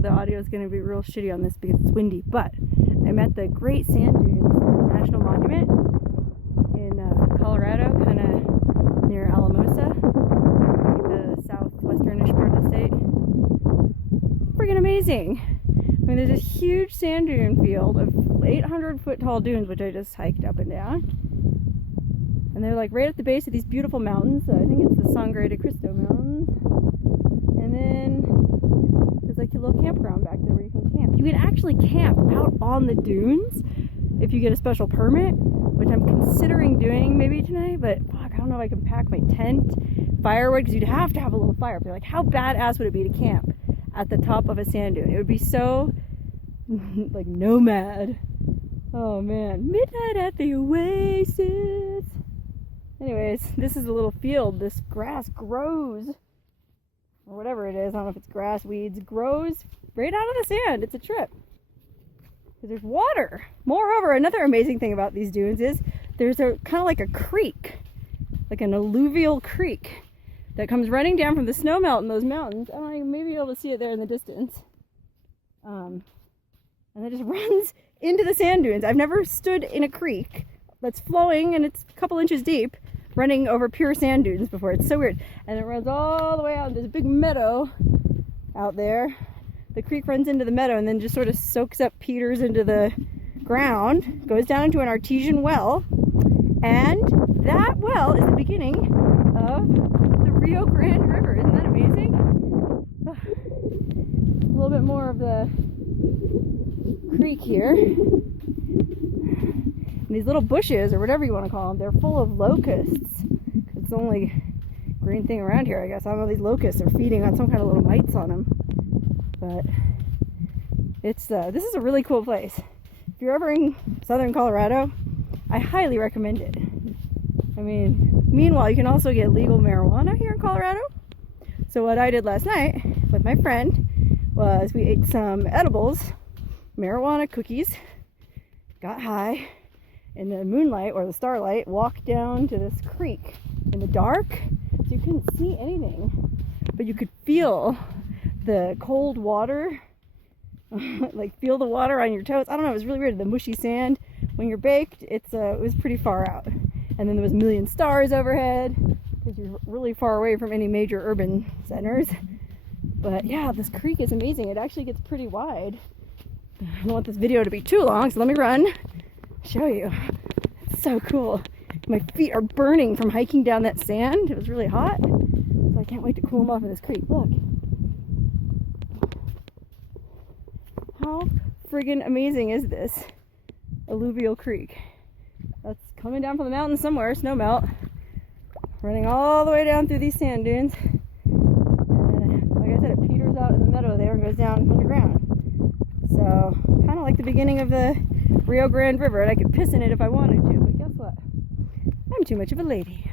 the audio is going to be real shitty on this because it's windy, but I'm at the Great Sand Dunes National Monument in Colorado, kind of near Alamosa, the southwesternish part of the state. Friggin' amazing. I mean, there's this huge sand dune field of 800-foot tall dunes, which I just hiked up and down. And they're like right at the base of these beautiful mountains. I think it's the Sangre de Cristo Mountains. And then there's like a little campground back there where you can camp. You can actually camp out on the dunes if you get a special permit, which I'm considering doing maybe tonight, but fuck, I don't know if I can pack my tent, firewood, because you'd have to have a little fire up there. Like, how badass would it be to camp at the top of a sand dune? It would be so like nomad. Oh man, midnight at the oasis. Anyways, this is a little field. This grass grows, or whatever it is, I don't know if it's grass, weeds, grows right out of the sand. It's a trip. Because there's water. Moreover, another amazing thing about these dunes is there's a kind of like a creek, like an alluvial creek that comes running down from the snow melt in those mountains. I don't know, you may be able to see it there in the distance. And it just runs into the sand dunes. I've never stood in a creek that's flowing and it's a couple inches deep, running over pure sand dunes before. It's so weird. And it runs all the way out. There's a big meadow out there. The creek runs into the meadow and then just sort of soaks up peters into the ground, goes down into an artesian well, and that well is the beginning of the Rio Grande River. Isn't that amazing? A little bit more of the creek here. And these little bushes, or whatever you want to call them, they're full of locusts. It's the only green thing around here, I guess. I don't know, these locusts are feeding on some kind of little mites on them. But it's this is a really cool place. If you're ever in southern Colorado, I highly recommend it. I mean, meanwhile, you can also get legal marijuana here in Colorado. So what I did last night with my friend was we ate some edibles, marijuana cookies, got high, in the moonlight or the starlight, walked down to this creek in the dark, so you couldn't see anything, but you could feel the cold water, like feel the water on your toes. I don't know, it was really weird. The mushy sand, when you're baked, it was pretty far out. And then there was a million stars overhead, because you're really far away from any major urban centers. But yeah, this creek is amazing. It actually gets pretty wide. I don't want this video to be too long, so let me run, show you. It's so cool. My feet are burning from hiking down that sand. It was really hot, so I can't wait to cool them off in this creek. Look. How friggin' amazing is this alluvial creek? That's coming down from the mountain somewhere, snow melt, running all the way down through these sand dunes. And like I said, it peters out in the meadow there and goes down underground. So, kind of like the beginning of the Rio Grande River, and I could piss in it if I wanted to, but guess what? I'm too much of a lady.